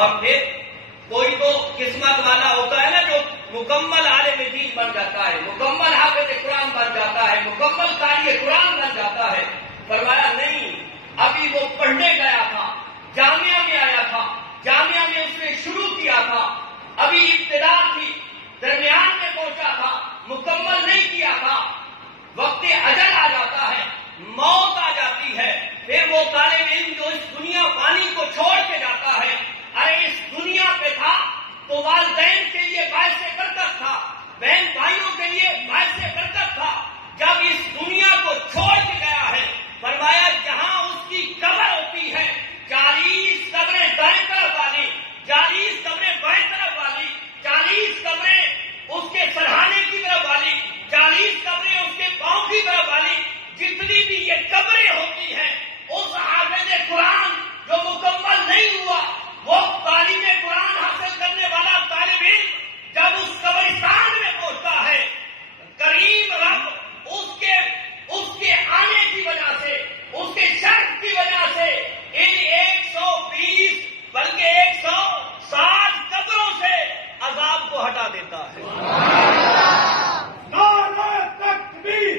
اور پھر کوئی تو قسمت والا ہوتا ہے نا جو مکمل عالم دین بن جاتا ہے، مکمل حافظ قرآن بن جاتا ہے، مکمل قاری قرآن بن جاتا ہے. فرمایا نہیں، ابھی وہ پڑھنے گیا تھا، جامعہ میں آیا تھا، جامعہ میں اس نے شروع کیا تھا، ابھی ابتدا تھی، درمیان میں پہنچا تھا، مکمل نہیں کیا تھا. وقت اجل آ جاتا ہے، موت آ جاتی ہے، پھر وہ طالب علم جو اس دنیا پانی کو چھوڑ کے جاتا ہے، ارے اس دنیا پہ تھا تو والدین کے لیے باعث برکت تھا، بہن بھائیوں کے لیے باعث برکت تھا. جب اس دنیا کو چھوڑ کے گیا ہے، فرمایا جہاں اس کی قبر ہوتی ہے، 40 قبریں دائیں طرف والی، 40 قبریں بائیں طرف والی، 40 قبریں اس کے سرہانے کی طرف والی، 40 قبریں اس کے پاؤں کی طرف والی، جتنی بھی یہ قبریں ہوتی ہیں، اس حافظ قرآن جو مکمل نہیں ہوا، وہ تعلیم قرآن حاصل کرنے والا طالب علم جب اس قبرستان میں پہنچتا ہے، کریم رب اس کے آنے کی وجہ سے، اس کے شرط کی وجہ سے ان 120 بلکہ 160 قبروں سے عذاب کو ہٹا دیتا ہے. نعرہ تکبیر،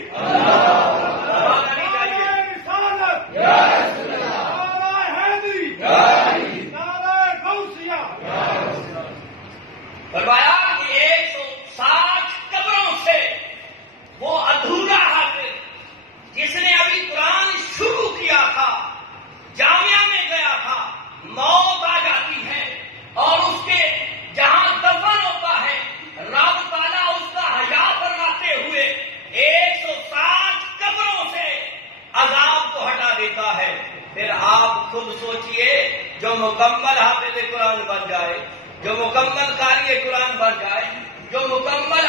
فرمایا کہ 160 قبروں سے وہ ادھورا حافظ جس نے ابھی قرآن شروع کیا تھا، جامعہ میں گیا تھا، موت آ جاتی ہے اور اس کے جہاں دفن ہوتا ہے، رب تعالیٰ اس کا حیا فرماتے ہوئے 160 قبروں سے عذاب کو ہٹا دیتا ہے. پھر آپ خود سوچئے، جو مکمل حافظ قرآن بن جائے، جو مکمل قاری قرآن بن جائے، جو مکمل